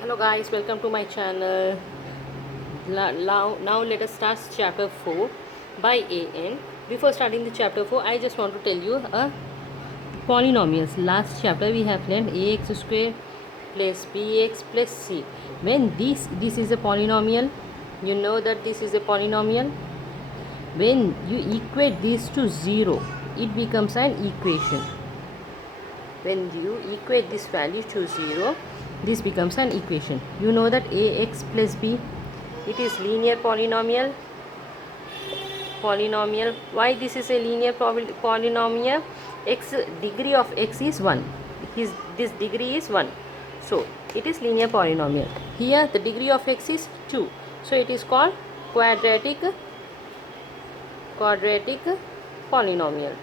Hello guys, welcome to my channel. Now let us start chapter 4 by AN. Before starting the chapter 4, I just want to tell you a polynomials. Last chapter we have learned ax square plus bx plus c. When this is a polynomial, you know that this is a polynomial. When you equate this to 0, it becomes an equation. When you equate this value to 0, this becomes an equation. You know that ax plus b, it is linear polynomial. Why this is a linear polynomial? Degree of x is 1. This degree is 1, so it is linear polynomial. Here the degree of x is 2, so it is called quadratic polynomial.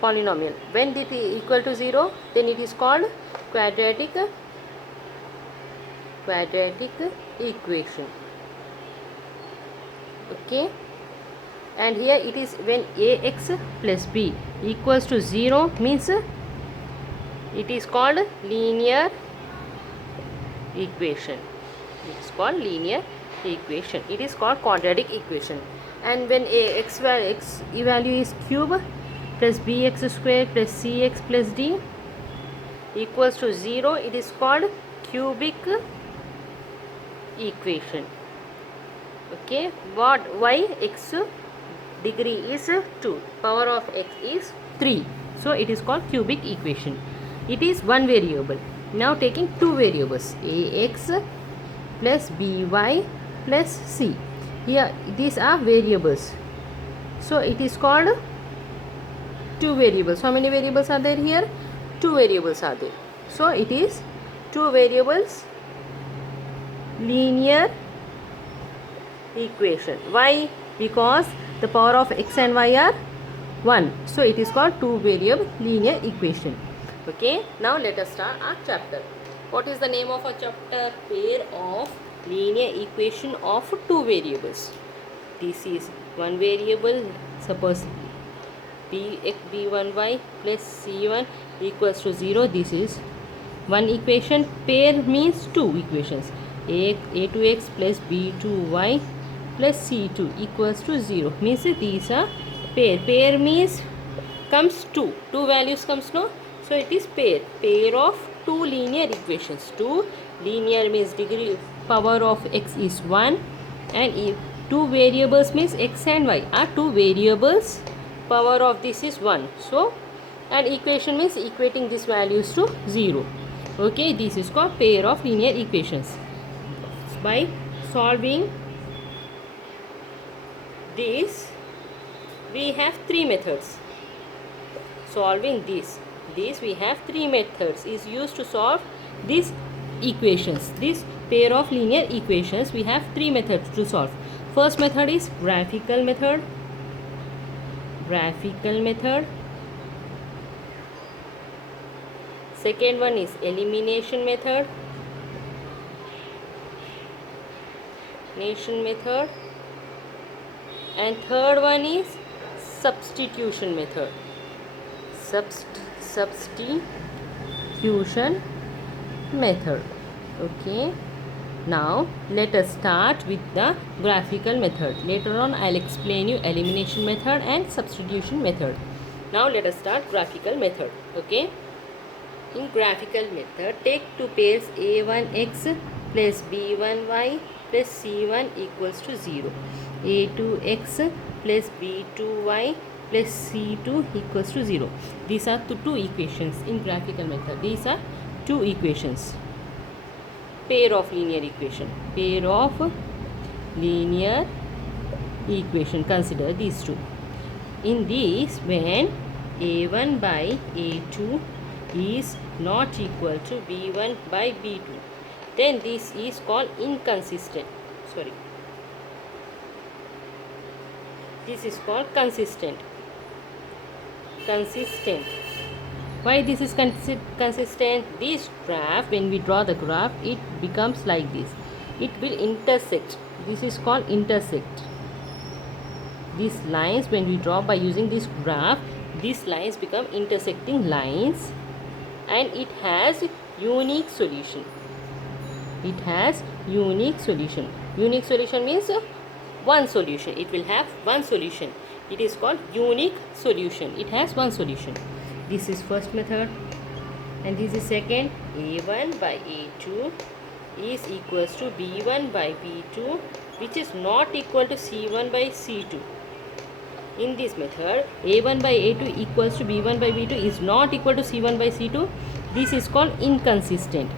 When it is equal to 0, then it is called quadratic equation. Okay, and here it is when ax plus b equals to 0 means it is called linear equation. It is called linear equation. It is called quadratic equation. And when x value is cube plus bx square plus cx plus d equals to 0, it is called cubic equation. Okay, why x degree is 2, power of x is 3, so it is called cubic equation. It is one variable. Now taking two variables, ax plus by plus c. Here these are variables, so it is called two variables. How many variables are there here? Two variables are there, so it is two variables linear equation. Why? Because the power of x and y are 1, so it is called two variable linear equation. Okay, now let us start our chapter. What is the name of our chapter? Pair of linear equation of two variables. This is one variable. Suppose b1y plus c1 equals to 0. This is one equation. Pair means two equations. a2x plus b2y plus c2 equals to 0 means these are pair means comes two values comes, no, so it is pair of two linear equations. Two linear means degree power of x is 1, and if two variables means x and y are two variables, power of this is 1, so and equation means equating these values to 0. Okay, this is called pair of linear equations. By solving this, we have three methods. Solving this we have three methods is used to solve these equations. This pair of linear equations, we have three methods to solve. First method is graphical method. Second one is elimination method. And third one is substitution method. Substitution method. Okay, now let us start with the graphical method. Later on I'll explain you elimination method and substitution method. Now let us start graphical method. Okay, in graphical method, take two pairs a1x plus b1y plus c1 equals to 0. a2x plus b2y plus c2 equals to 0. These are two equations in graphical method. These are two equations. Pair of linear equation. Consider these two. In this, when a1 by a2 is not equal to b1 by b2, then this is called inconsistent. This is called consistent. Why this is consistent? This graph, when we draw the graph, it becomes like this. It will intersect. This is called intersect. These lines, when we draw by using this graph, these lines become intersecting lines, and it has unique solution. It has unique solution. Unique solution means one solution. It will have one solution. It is called unique solution. It has one solution. This is first method, and this is second. A1 by A2 is equals to B1 by B2, which is not equal to C1 by C2. In this method, A1 by A2 equals to B1 by B2 is not equal to C1 by C2. This is called inconsistent.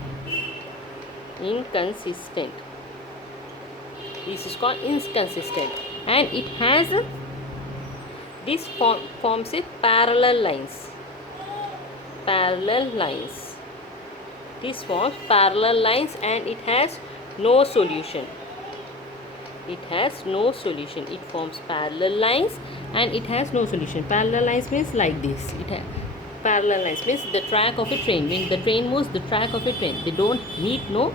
Inconsistent. This is called inconsistent, and it has this forms a parallel lines. Parallel lines. This forms parallel lines, and it has no solution. It has no solution. It forms parallel lines, and it has no solution. Parallel lines means like this. Parallel lines means the track of a train. When the train moves, the track of a train, they don't meet, no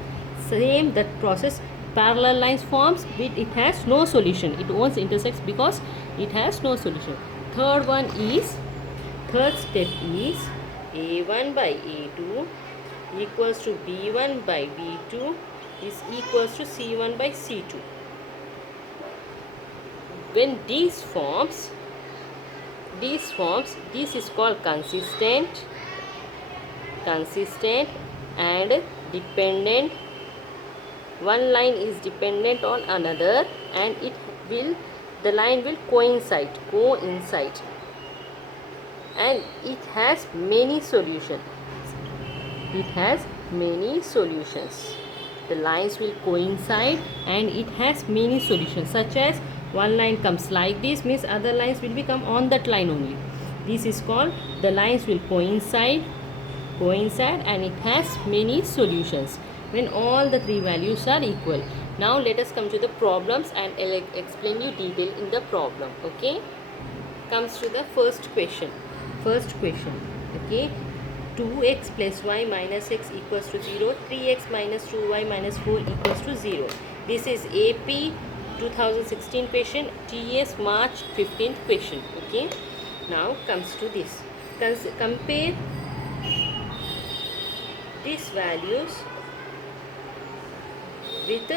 same that process. Parallel lines forms, but it has no solution. It won't intersect because it has no solution. Third step is A1 by A2 equals to B1 by B2 is equals to C1 by C2. When these forms, this is called consistent and dependent. One line is dependent on another, and the line will coincide, and it has many solutions. The lines will coincide, and it has many solutions, such as one line comes like this, means other lines will become on that line only. This is called the lines will coincide, and it has many solutions when all the three values are equal. Now let us come to the problems, and I'll explain you detail in the problem. Okay, comes to the first question. Okay, 2x plus y minus x equals to 0, 3x minus 2y minus 4 equals to 0. This is AP 2016 question, TS March 15th question. Okay, now comes to this. Compare these values with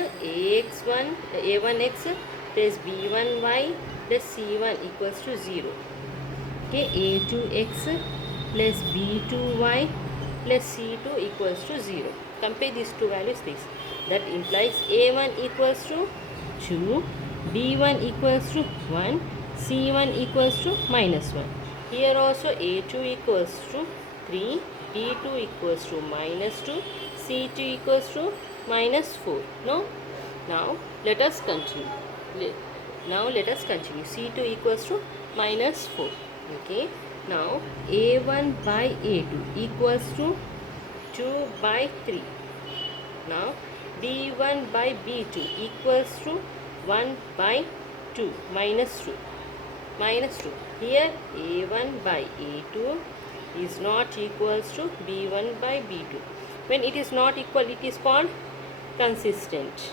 a1x plus b1y plus c1 equals to 0. Okay, a2x plus b2y plus c2 equals to 0. Compare these two values. That implies a1 equals to 2, b1 equals to 1, c1 equals to minus 1. Here also a2 equals to 3, b2 equals to minus 2, c2 equals to minus 4. No? Now let us continue. C2 equals to minus 4. Okay. Now a1 by a2 equals to 2 by 3. Now b1 by b2 equals to 1 by 2 minus 2. Here a1 by a2 is not equals to b1 by b2. When it is not equal, it is called consistent.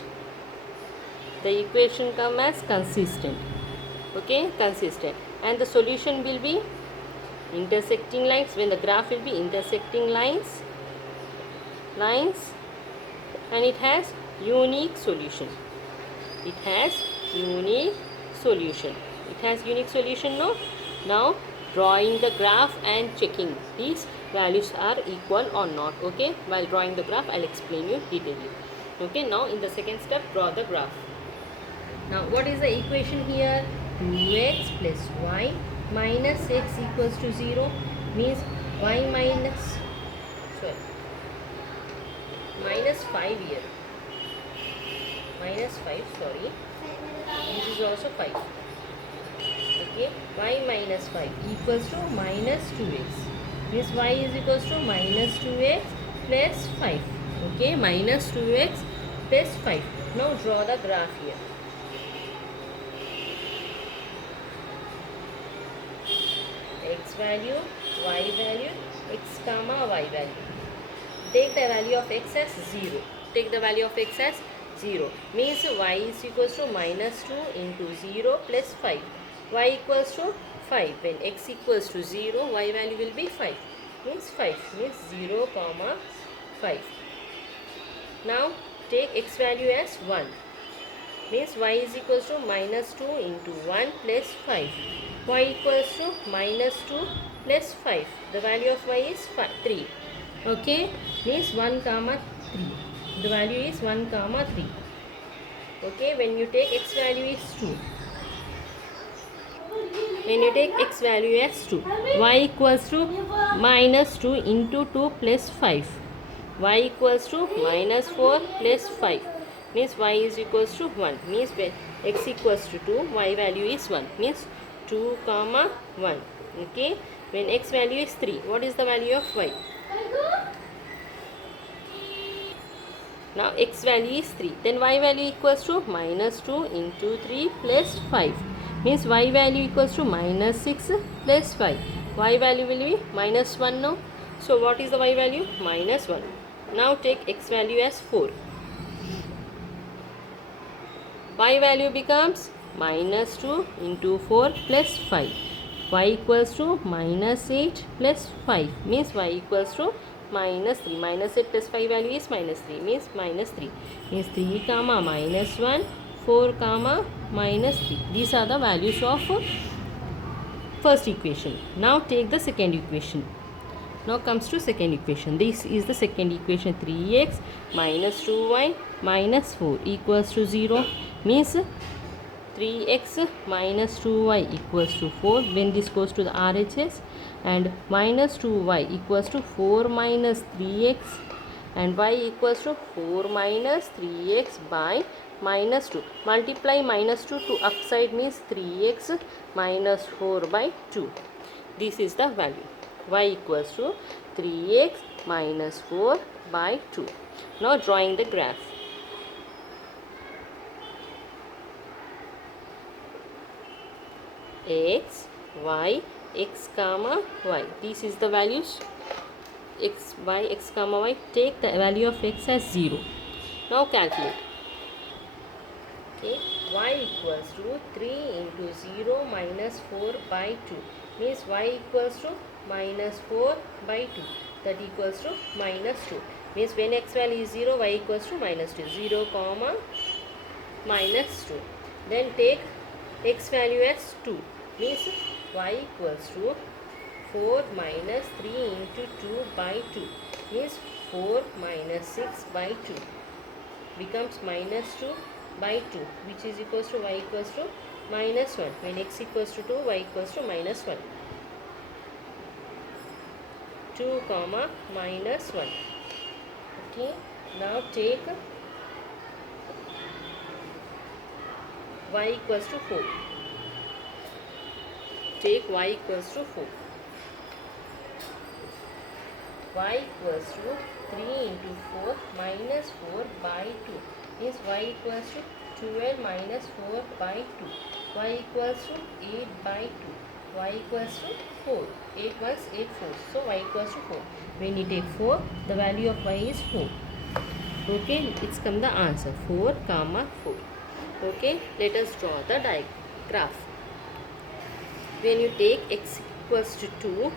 The equation comes as consistent. Okay, consistent. And the solution will be intersecting lines. When the graph will be intersecting lines, and it has unique solution. No? Now drawing the graph and checking these values are equal or not. Okay, while drawing the graph I'll explain you detailedly. Okay, now in the second step, draw the graph. Now what is the equation here? 2x plus y minus x equals to 0 means y minus 5 here. Minus 5, sorry. This is also 5. Okay, y minus 5 equals to minus 2x. Means y is equals to minus 2x plus 5. Okay, minus 2x plus 5. Now draw the graph here. X value, y value, x comma y value. Take the value of x as 0. Means y is equals to minus 2 into 0 plus 5. Y equals to 5. When x equals to 0, y value will be 5. Means 5. Means 0 comma 5. Now take x value as 1. Means y is equals to minus 2 into 1 plus 5. Y equals to minus 2 plus 5. The value of y is 3. Okay. Means 1 comma 3. The value is 1 comma 3. Okay. When you take x value is 2. When you take x value as 2, y equals to minus 2 into 2 plus 5. Y equals to minus 4 plus 5. Means y is equals to 1. Means when x equals to 2, y value is 1. Means 2 comma 1. Okay. When x value is 3, what is the value of y? Now x value is 3. Then y value equals to minus 2 into 3 plus 5. Means y value equals to minus 6 plus 5. Y value will be minus 1 now. So what is the y value? Minus 1. Now take x value as 4. Y value becomes minus 2 into 4 plus 5. Y equals to minus 8 plus 5. Means y equals to minus 3. Minus 8 plus 5 value is minus 3. Means minus 3. Means 3 comma minus 1, 4 comma minus 3. These are the values of first equation. Now take the second equation. Now comes to second equation. This is the second equation. 3x minus 2y minus 4 equals to 0. Means 3x minus 2y equals to 4 when this goes to the RHS, and minus 2y equals to 4 minus 3x, and y equals to 4 minus 3x by minus 2. Multiply minus 2 to upside means 3x minus 4 by 2. This is the value. Y equals to 3x minus 4 by 2. Now drawing the graph. X, y, x comma y. This is the values x, y, x comma y. Take the value of x as 0. Now calculate. Okay, y equals to 3 into 0 minus 4 by 2. Means y equals to minus 4 by 2. That equals to minus 2. Means when x value is 0, y equals to minus 2. 0 comma minus 2. Then take x value as 2. Means y equals to 4 minus 3 into 2 by 2. Means 4 minus 6 by 2 becomes minus 2 by 2, which is equals to y equals to minus 1. When x equals to 2, y equals to minus 1. 2 comma minus 1. Okay. Now take y equals to 4. Take y equals to 4. Y equals to 3 into 4 minus 4 by 2. Means y equals to 12 minus 4 by 2. Y equals to 8 by 2. Y equals to 4. 8 was 8 4. So y equals to 4. When you take 4, the value of y is 4. Okay, it's come the answer. 4 comma 4. Okay, let us draw the graph. When you take x equals to 2,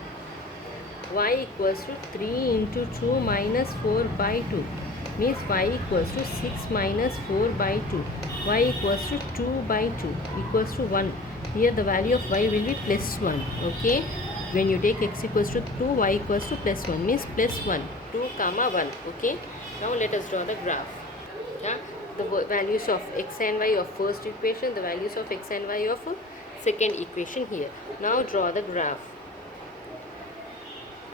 y equals to 3 into 2 minus 4 by 2. Means y equals to 6 minus 4 by 2. Y equals to 2 by 2 equals to 1. Here the value of y will be plus 1. Okay. When you take x equals to 2, y equals to plus 1. Means plus 1. 2 comma 1. Okay. Now let us draw the graph. Yeah. The values of x and y of first equation. The values of x and y of second equation here. Now draw the graph.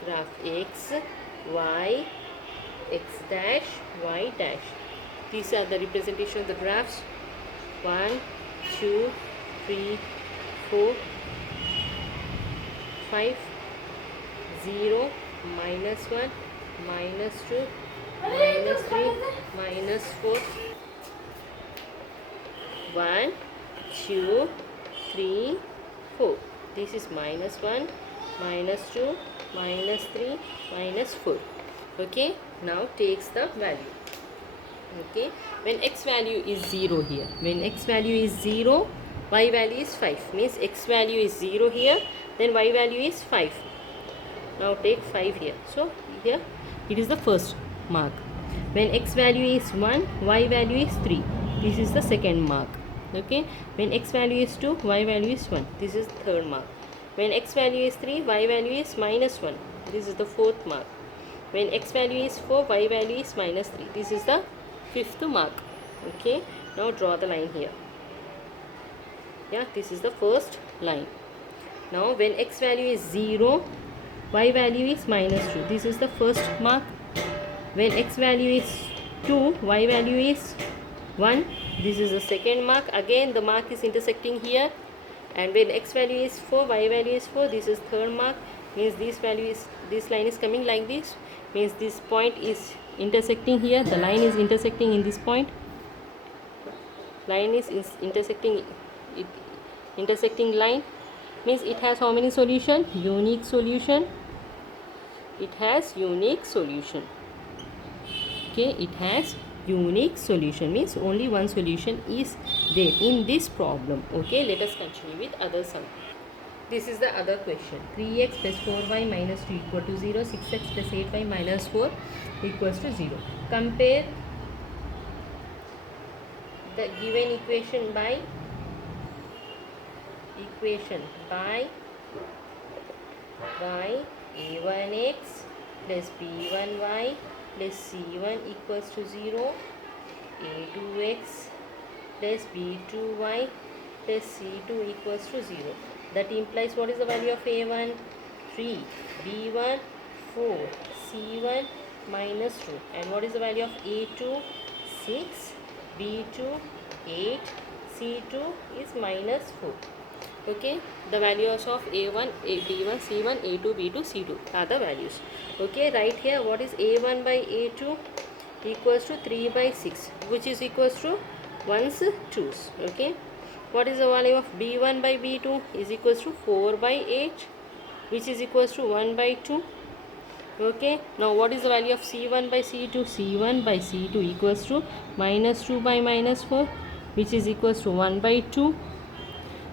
Graph x, y, x dash, y dash. These are the representation of the graphs. 1, 2, 3, 4, 5, 0, minus 1, minus 2, minus 3, minus 4. 1, 2, 3, 4. This is minus 1, minus 2, minus 3, minus 4. Okay. Now takes the value. Okay. When x value is 0 here. When x value is 0, y value is 5. Means x value is 0 here. Then y value is 5. Now take 5 here. So here it is the first mark. When x value is 1, y value is 3. This is the second mark. Okay. When x value is 2, y value is 1. This is the third mark. When x value is 3, y value is minus 1. This is the fourth mark. When x value is 4, y value is minus 3. This is the fifth mark. Okay. Now draw the line here. Yeah, this is the first line. Now when x value is 0, y value is minus 2. This is the first mark. When x value is 2, y value is 1. This is the second mark. Again the mark is intersecting here. And when x value is 4, y value is 4. This is third mark. Means this line is coming like this. Means this point is intersecting here. The line is intersecting in this point. Line is intersecting line. Means it has how many solution? Unique solution. It has unique solution. Okay, it has unique solution, means only one solution is there in this problem. Okay, let us continue with other sum. This is the other question. 3x plus 4y minus 2 equal to 0. 6x plus 8y minus 4 equals to 0. Compare the given equation by a1x plus b1y plus c1 equals to 0, a2x plus b2y plus c2 equals to 0. That implies what is the value of a1? 3, b1 4, c1 minus 2. And what is the value of a2? 6, b2 8, c2 is minus 4. Okay, the values of a1, b1, c1, a2, b2, c2 are the values. Okay, right here what is a1 by a2? Equals to 3 by 6, which is equals to one's choose. Okay, what is the value of b1 by b2? Is equals to 4 by 8, which is equals to 1 by 2. Okay, now what is the value of c1 by c2? C1 by c2 equals to minus 2 by minus 4, which is equals to 1 by 2,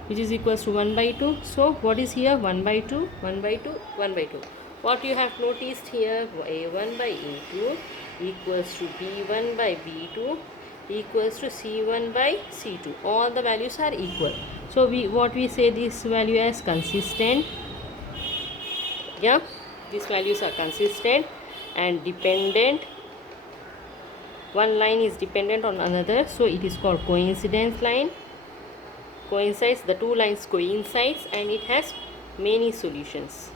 which is equals to 1 by 2. So what is here? 1 by 2, 1 by 2, 1 by 2. What you have noticed here, a1 by a2 equals to b1 by b2 equals to c1 by c2. All the values are equal. So what we say this value as consistent. Yeah, these values are consistent and dependent. One line is dependent on another, so it is called coincidence line. Coincides, the two lines coincides, and it has many solutions.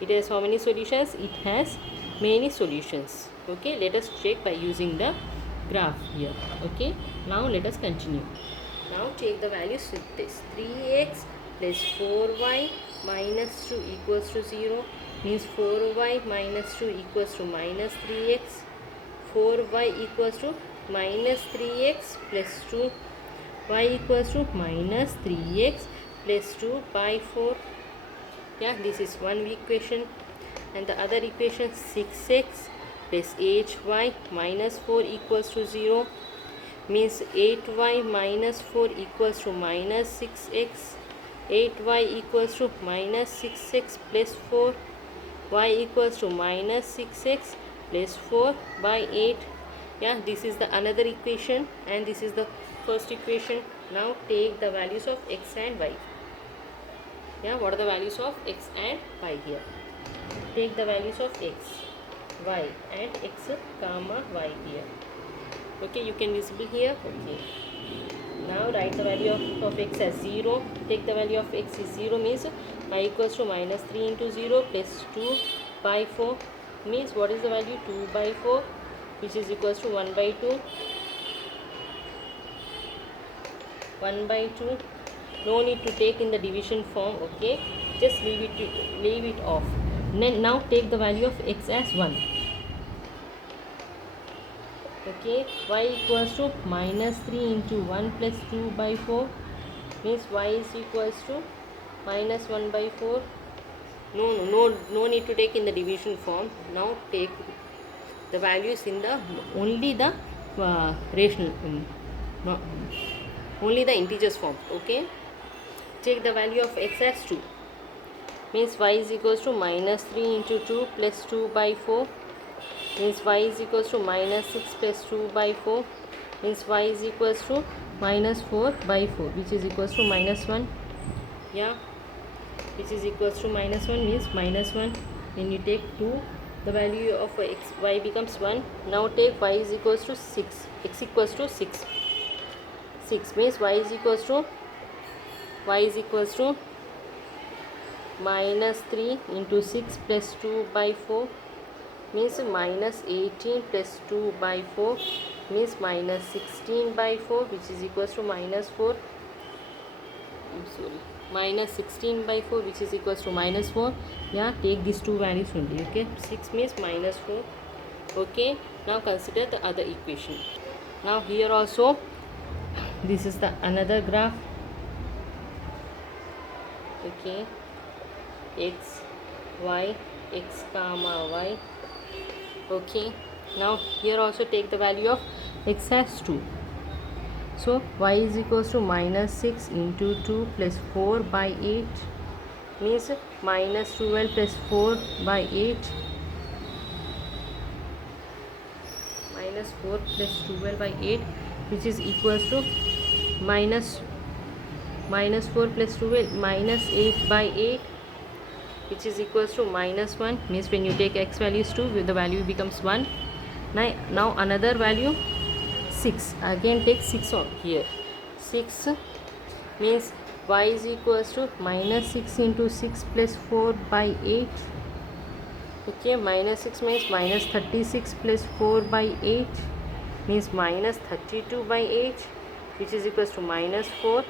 It has how many solutions? It has many solutions. Okay, let us check by using the graph here. Okay, now let us continue. Now take the values with this. 3x plus 4y minus 2 equals to 0, means 4y minus 2 equals to minus 3x. 4y equals to minus 3x plus 2, y equals to minus 3x plus 2 by 4. Yeah, this is one equation. And the other equation, 6x plus 8y minus 4 equals to 0, means 8y minus 4 equals to minus 6x. 8y equals to minus 6x plus 4, y equals to minus 6x plus 4 by 8. Yeah, this is the another equation, and this is the first equation. Now take the values of x and y. Yeah, what are the values of x and y here? Take the values of x, y, and x comma y here. Okay, you can visible here. Okay, now write the value of x as 0. Take the value of x is 0, means y equals to minus 3 into 0 plus 2 by 4, means what is the value? 2 by 4, which is equals to 1 by 2. 1 by 2. No need to take in the division form. Okay, just leave it off. Now take the value of x as 1. Okay, y equals to minus 3 into 1 plus 2 by 4, means y is equals to minus 1 by 4. No need to take in the division form. Now take the values in the only the rational only the integers form. Okay, take the value of x as 2, means y is equals to minus 3 into 2 plus 2 by 4. means y is equals to minus 6 plus 2 by 4 means y is equals to minus 4 by 4 which is equals to minus 1. Yeah, which is equals to minus 1 means minus 1. When you take 2, the value of y becomes 1. Now take y is equals to 6, x equals to 6. 6 means y is equals to minus 3 into 6 plus 2 by 4 means minus 18 plus 2 by 4 means minus 16 by 4 which is equals to minus 4. Minus 16 by 4 which is equals to minus 4. Yeah, take these two values only. Okay, 6 means minus 4. Okay, now consider the other equation. Now here also this is the another graph. Okay, x y x comma y. Okay, now here also take the value of x as 2. So y is equals to minus 6 into 2 plus 4 by 8 means minus 12 plus 4 by 8 minus 4 plus 12 by 8 which is equals to minus 4 plus 12 minus 8 by 8 which is equals to minus 1 means when you take x values 2 the value becomes 1. Now another value 6, again take 6 on here. 6 means y is equals to minus 6 into 6 plus 4 by 8. Okay, minus 6 means minus 36 plus 4 by 8 means minus 32 by 8 which is equals to minus 4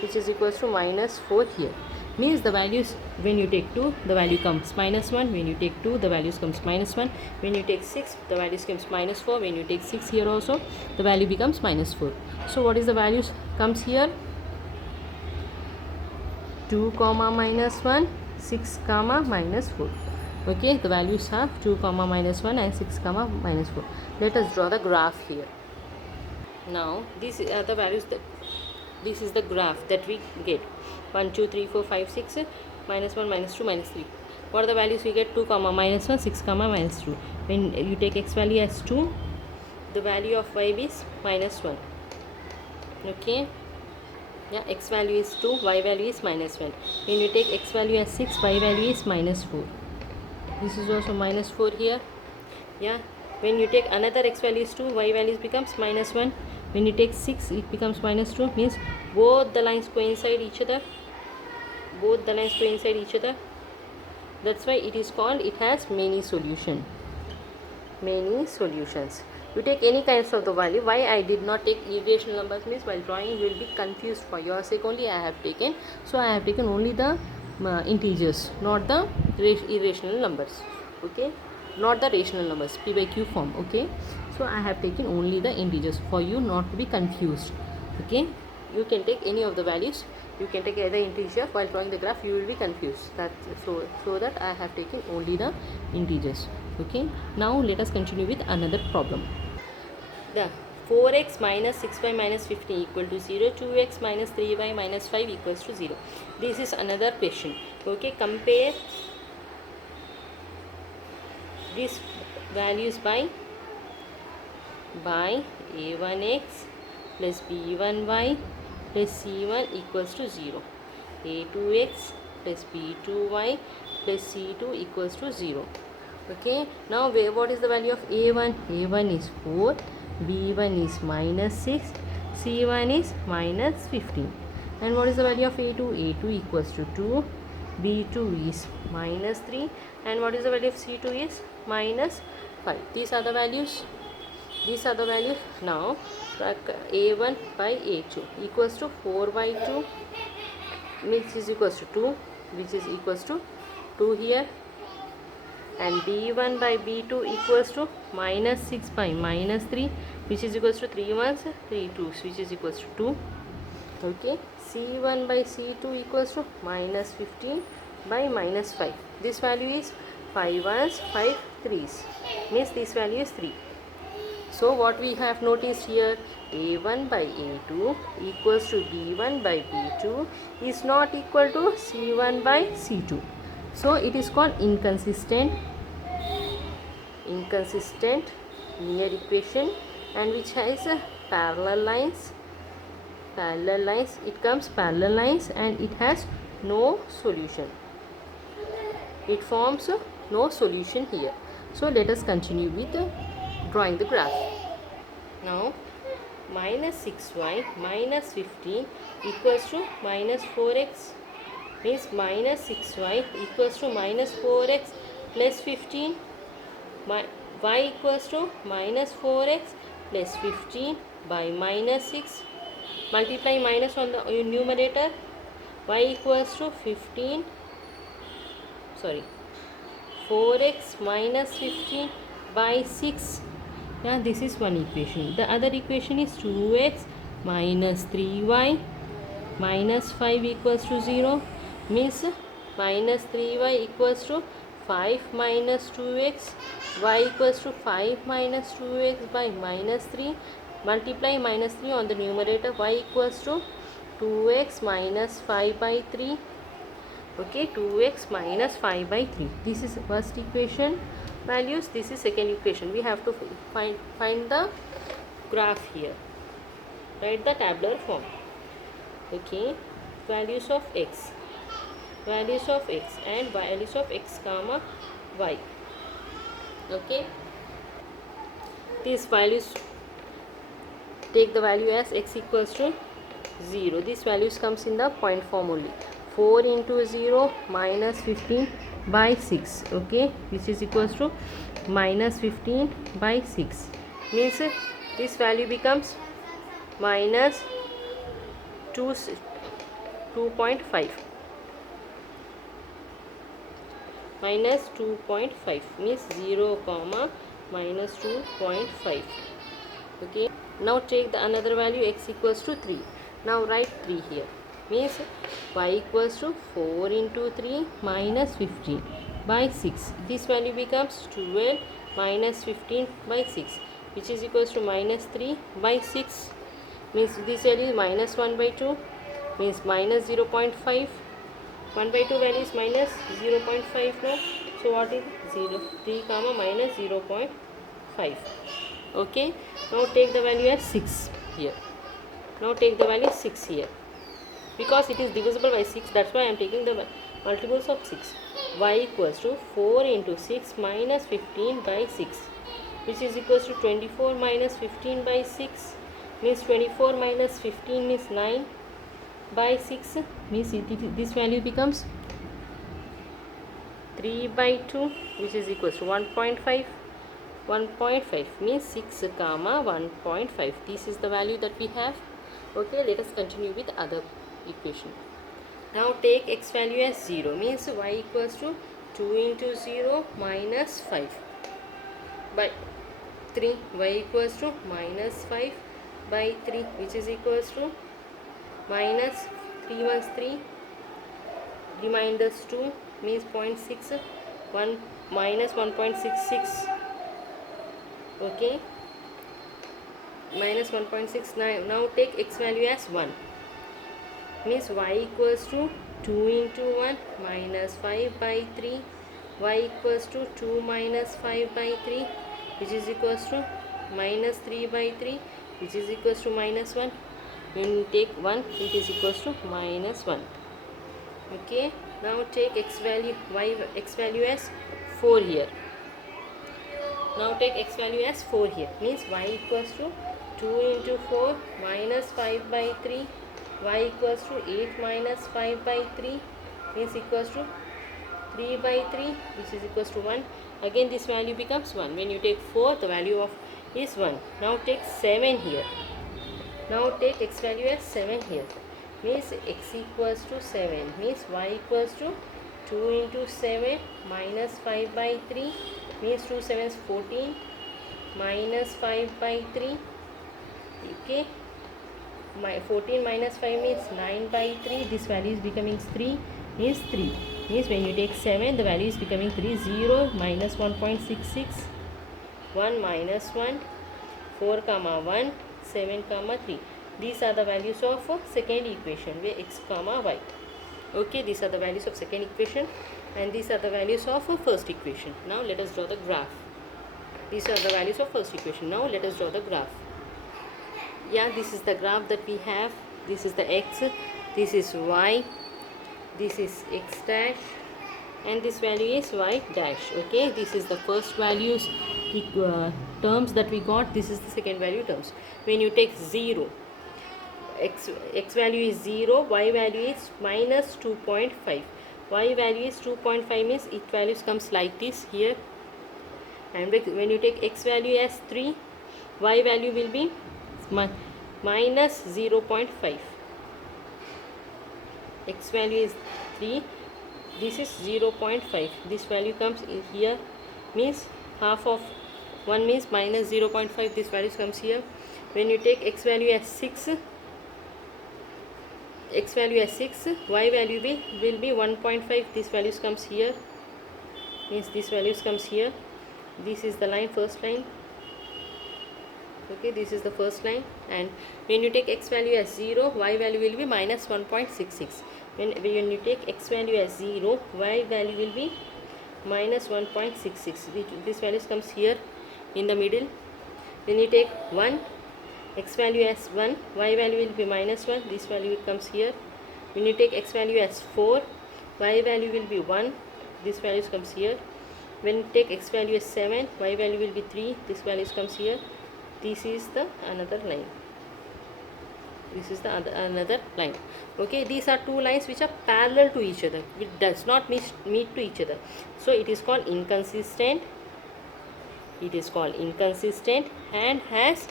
which is equals to minus 4 here. Means the values when you take 2 the value comes minus 1, when you take 2 the values comes minus 1, when you take 6 the values comes minus 4, when you take 6 here also the value becomes minus 4. So what is the values comes here? 2 comma minus 1, 6 comma minus 4. Okay, the values have 2 comma minus 1 and 6 comma minus 4. Let us draw the graph here. Now these are the values that this is the graph that we get 1 2 3 4 5 6 minus 1 minus 2 minus 3. What are the values we get? 2 comma minus 1, 6 comma minus 2. When you take x value as 2 the value of y is minus 1. Okay, yeah, x value is 2, y value is minus 1. When you take x value as 6 y value is minus 4. This is also minus 4 here. Yeah, when you take another x value is 2 y value becomes minus 1. When you take 6 it becomes minus 2 means both the lines coincide each other. That's why it is called, it has many solutions. You take any kinds of the value. Why I did not take irrational numbers means while drawing you will be confused. For your sake only I have taken. So I have taken only the integers, not the irrational numbers. Okay, not the rational numbers, p by q form. Okay, so I have taken only the integers for you not to be confused. Okay, you can take any of the values. You can take either integer. While drawing the graph you will be confused. So that I have taken only the integers. Okay, now let us continue with another problem. The 4x minus 6y minus 15 equal to 0, 2x minus 3y minus 5 equals to 0. This is another question. Okay, compare these values by a1x plus b1y plus c1 equals to 0, a2x plus b2y plus c2 equals to 0. Okay, now what is the value of a1? a1 is 4, b1 is minus 6, c1 is minus 15. And what is the value of a2? a2 equals to 2, b2 is minus 3, and what is the value of c2 is minus 5. These are the values. Now a1 by a2 equals to 4 by 2 which is equals to 2, which is equals to 2 here, and b1 by b2 equals to minus 6 by minus 3 which is equals to 3 1s 3 2s which is equals to 2. Okay, c1 by c2 equals to minus 15 by minus 5. This value is 5 1s 5 3s means this value is 3. So what we have noticed here, a1 by a2 equals to b1 by b2 is not equal to c1 by c2. So it is called inconsistent inconsistent linear equation and which has parallel lines. It comes parallel lines and it has no solution. It forms no solution here. So let us continue with drawing the graph. Now minus 6y minus 15 equals to minus 4x, means minus 6y equals to minus 4x plus 15. Y equals to minus 4x plus 15 by minus 6. Multiply minus on the numerator. Y equals to 4x minus 15 by 6. Yeah, this is one equation. The other equation is 2x minus 3y minus 5 equals to 0, means minus 3y equals to 5 minus 2x, y equals to 5 minus 2x by minus 3. Multiply minus 3 on the numerator. Y equals to 2x minus 5 by 3. Okay, 2x minus 5 by 3. This is first equation values. This is second equation. We have to find the graph here. Write the tabular form. Okay, values of x and values of x comma y. Okay, these values, take the value as x equals to 0. These values comes in the point form only. 4 into 0 minus 15 by 6. Okay, which is equals to minus 15 by 6, means this value becomes minus 2.5. Minus 2.5 means 0 comma minus 2.5. Okay, now take the another value x equals to 3. Now write 3 here, means y equals to 4 into 3 minus 15 by 6. This value becomes 12 minus 15 by 6, which is equals to minus 3 by 6, means this value is minus 1 by 2, means minus 0.5. 1 by 2 value is minus 0.5 now. So what is 3 comma minus 0.5. Okay, now take the value as 6 here. Now take the value 6 here, because it is divisible by 6, that's why I am taking the multiples of 6. Y equals to 4 into 6 minus 15 by 6, which is equals to 24 minus 15 by 6, means 24 minus 15 is 9 by 6, means this value becomes 3 by 2, which is equals to 1.5. 1.5 means 6 comma 1.5. This is the value that we have. Okay, let us continue with other equation. Now take x value as 0, means y equals to 2 into 0 minus 5 by 3. Y equals to minus 5 by 3, which is equals to minus 3 ones 3, reminders 2, means 0.6, 1 minus 1.66. Okay, minus 1.69. Now take x value as 1, means y equals to 2 into 1 minus 5 by 3. Y equals to 2 minus 5 by 3, which is equals to minus 3 by 3, which is equals to minus 1. When you take 1, it is equals to minus 1. Okay, now take x value as 4 here. Now take x value as 4 here, means y equals to 2 into 4 minus 5 by 3. Y equals to 8 minus 5 by 3, means equals to 3 by 3, which is equals to 1. Again this value becomes 1. When you take 4, the value of is 1. Now take 7 here. Now take x value as 7 here, means x equals to 7, means y equals to 2 into 7 minus 5 by 3, means 2 sevens 14 minus 5 by 3. Okay, 14 minus 5 means 9 by 3. This value is becoming 3, means 3, means when you take 7, the value is becoming 3. 0 minus 1.66, 1 minus 1, 4 comma 1, 7 comma 3. These are the values of second equation, where x comma y. Okay, these are the values of second equation and these are the values of first equation. Now let us draw the graph. These are the values of first equation. Now let us draw the graph. Yeah, this is the graph that we have. This is the x, this is y, this is x dash, and this value is y dash. Okay, this is the first values terms that we got. This is the second value terms. When you take 0, x value is 0, y value is minus 2.5. Y value is 2.5 means its values comes like this here, and when you take x value as 3, y value will be minus 0.5. X value is 3, this is 0.5. This value comes in here, means half of 1 means minus 0.5. This value comes here. When you take x value as 6, y value will be 1.5. This values comes here, means this values comes here. This is the line, first line. Okay, this is the first line. And when you take x value as 0, y value will be minus 1.66. When you take x value as 0, y value will be minus 1.66. This value comes here in the middle. When you take 1, x value as 1, y value will be minus 1. This value comes here. When you take x value as 4, y value will be 1. This value comes here. When you take x value as 7, y value will be 3. This value comes here. This is the another line. This is the another line. Okay, these are two lines which are parallel to each other. It does not meet to each other. So it is called inconsistent. It is called inconsistent and has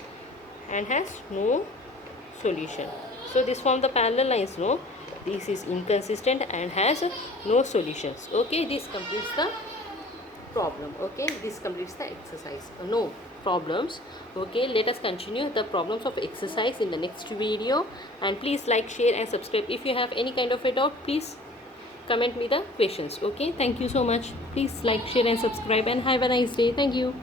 no solution. So this form the parallel lines. No, this is inconsistent and has no solutions. Okay, this completes the problem. Okay, this completes the exercise. No problems. Okay, let us continue the problems of exercise in the next video, and please like, share and subscribe. If you have any kind of a doubt, please comment me the questions. Okay, thank you so much. Please like, share and subscribe, and have a nice day. Thank you.